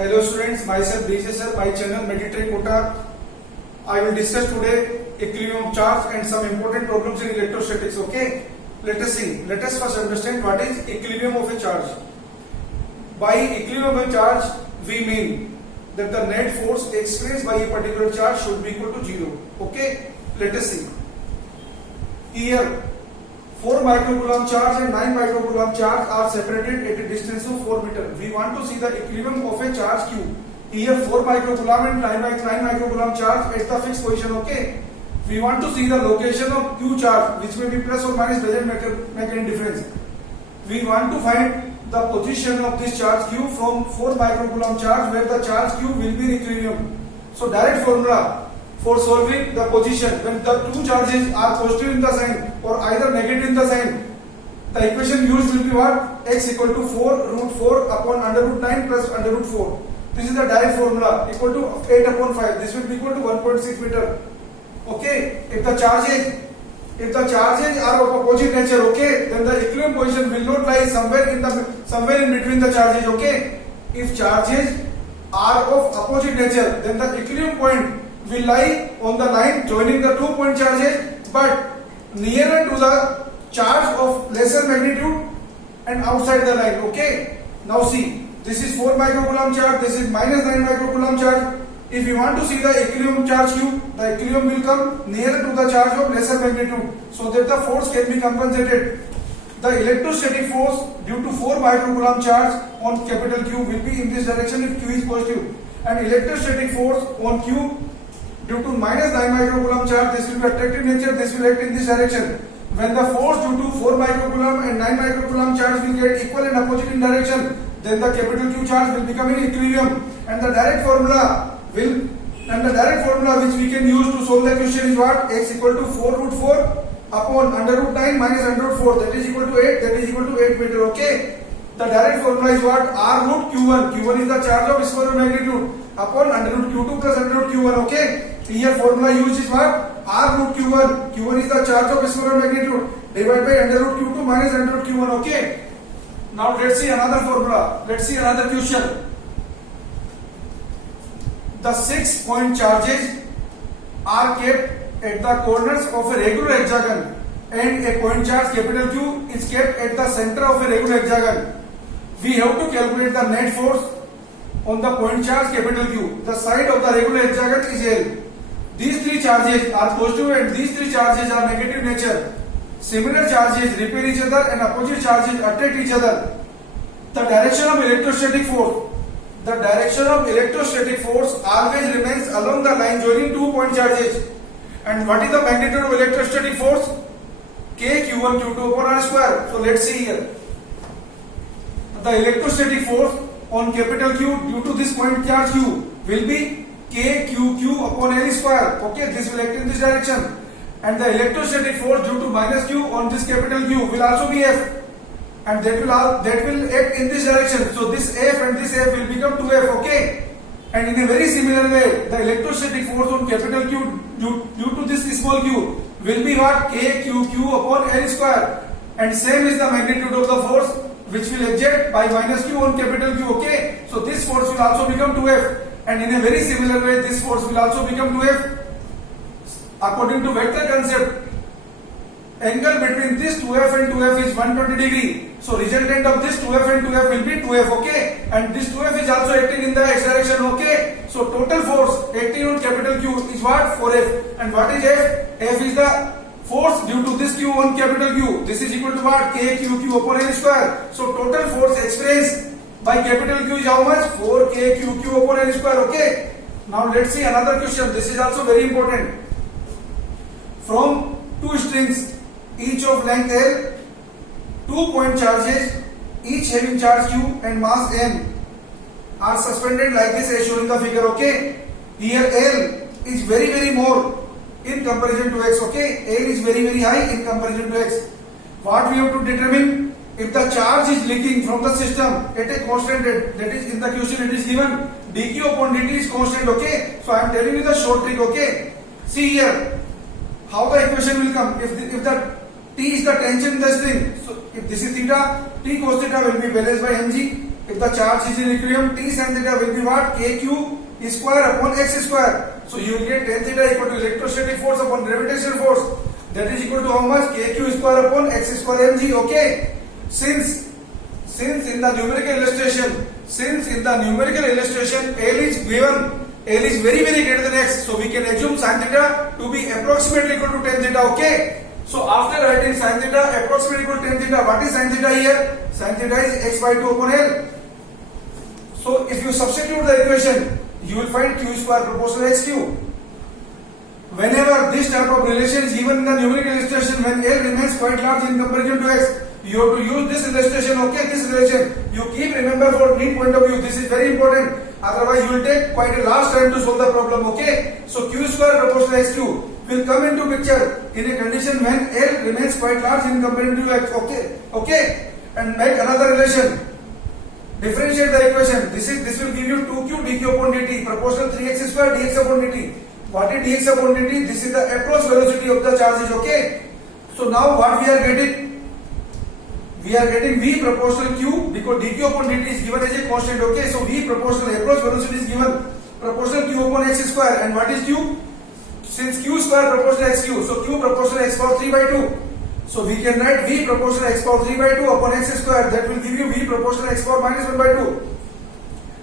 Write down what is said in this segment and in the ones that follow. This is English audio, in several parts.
Hello students, myself DJ sir, my channel Meditrain Kota. I will discuss today equilibrium of charge and some important problems in electrostatics. Okay, let us see. Let us first understand what is equilibrium of a charge. By equilibrium of a charge, we mean that the net force experienced by a particular charge should be equal to 0. Okay, let us see. Here 4 microcoulomb charge and 9 microcoulomb charge are separated at a distance of 4 meters. We want to see the equilibrium of a charge Q. Here 4 microcoulomb and 9 microcoulomb charge at the fixed position. Okay. We want to see the location of Q charge, which may be plus or minus, doesn't make any difference. We want to find the position of this charge Q from 4 microcoulomb charge where the charge Q will be in equilibrium. So direct formula for solving the position when the two charges are positive in the sign or either negative in the sign, the equation used will be what? X equal to 4 root 4 upon under root 9 plus under root 4. This is the direct formula, equal to 8 upon 5. This will be equal to 1.6 meter. Okay, if the charges are of opposite nature, okay, then the equilibrium position will not lie somewhere in between the charges. Okay, if charges are of opposite nature, then the equilibrium point will lie on the line joining the 2 point charges, but nearer to the charge of lesser magnitude and outside the line. Okay, now see, this is 4 microcoulomb charge, this is minus 9 microcoulomb charge. If you want to see the equilibrium charge Q, the equilibrium will come nearer to the charge of lesser magnitude, so that the force can be compensated. The electrostatic force due to 4 microcoulomb charge on capital Q will be in this direction if Q is positive, and electrostatic force on Q due to minus 9 microcoulomb charge, this will be attractive nature, this will act in this direction. When the force due to 4 microcoulomb and 9 microcoulomb charge will get equal and opposite in direction, then the capital Q charge will become in equilibrium, and the direct formula which we can use to solve the question is what? X equal to 4 root 4 upon under root 9 minus under root 4, that is equal to 8, that is equal to 8 meter. Okay, the direct formula is what? R root Q1. Q1 is the charge of square magnitude upon under root Q2 plus under root Q1. Okay, here formula used is what? R root Q1. Q1 is the charge of square magnitude divided by under root Q2 minus under root Q1. Okay, now let's see another formula. Let's see another question. The 6 point charges are kept at the corners of a regular hexagon, and a point charge capital Q is kept at the center of a regular hexagon. We have to calculate the net force on the point charge capital Q. The side of the regular hexagon is L. These three charges are positive and these three charges are negative nature. Similar charges repel each other and opposite charges attract each other. The direction of electrostatic force always remains along the line joining 2 point charges. And what is the magnitude of electrostatic force? K Q1 Q2 upon R square. So let's see here. The electrostatic force on capital Q due to this point charge Q will be K Q upon L square. Okay, this will act in this direction. And the electrostatic force due to minus Q on this capital Q will also be F, and that will act in this direction. So this F and this F will become 2F. Okay, and in a very similar way, the electrostatic force on capital Q due to this small q will be what? K Q upon L square, and same is the magnitude of the force which will exert by minus Q on capital Q. Okay, so this force will also become 2F, and in a very similar way, this force will also become 2F. According to vector concept, angle between this 2F and 2F is 120 degree. So resultant of this 2F and 2F will be 2F. Okay, and this 2F is also acting in the x direction. Okay, so total force acting on capital Q is what? 4F. And what is F? F is the force due to this Q on capital Q. This is equal to what? K Q upon L square. So total force expressed by capital Q is how much? 4K Q upon L square. Okay, now let's see another question. This is also very important. From two strings, each of length L, 2 point charges, each having charge Q and mass M, are suspended like this as shown in the figure. Okay, here L is very more in comparison to X. Okay, L is very high in comparison to X. What we have to determine? If the charge is leaking from the system at a constant rate, that is in the question it is given dq upon dt is constant. Okay, so I am telling you the short trick. Okay, see here how the equation will come. If the T is the tension in the string, so if this is theta, T cos theta will be balanced by mg, if the charge is in equilibrium, T sin theta will be what? KQ square upon x square. So you will get tan theta equal to electrostatic force upon gravitational force. That is equal to how much? KQ square upon x square mg. Okay. Since in the numerical illustration, L is given, L is very greater than x, so we can assume sin theta to be approximately equal to tan theta. Okay. So after writing sin theta approximately equal to tan theta, what is sin theta here? Sin theta is x by 2 upon L. So if you substitute the equation, you will find q square proportional xq. Whenever this type of relation is given in the numerical illustration, when L remains quite large in comparison to x, you have to use this illustration. Okay, this relation you keep remember for neat point of view. This is very important. Otherwise, you will take quite a large time to solve the problem. Okay, so q square proportional xq will come into picture in a condition when L remains quite large in comparison to x. Okay, and make another relation. Differentiate the equation. This will give you 2q dq upon dt proportional 3x square dx upon dt. What is dx upon dt? This is the approach velocity of the charges. Okay. So now what we are getting? We are getting v proportional q because dq upon dt is given as a constant. Okay. So v proportional approach velocity is given proportional q upon x square. And what is q? Since q square proportional xq, so q proportional x power 3 by 2. So we can write v proportional x power 3 by 2 upon x square. That will give you v proportional x power minus 1 by 2.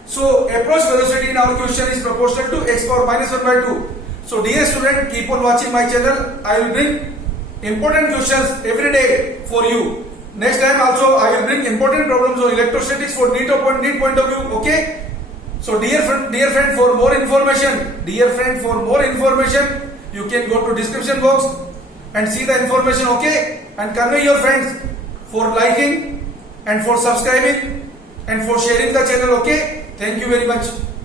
So approach velocity in our question is proportional to x power minus 1 by 2. So dear student, keep on watching my channel. I will bring important questions every day for you. Next time also I will bring important problems on electrostatics for neat point of view. Okay. So dear friend, for more information, you can go to description box and see the information. Okay, and convey your friends for liking and for subscribing and for sharing the channel. Okay, thank you very much.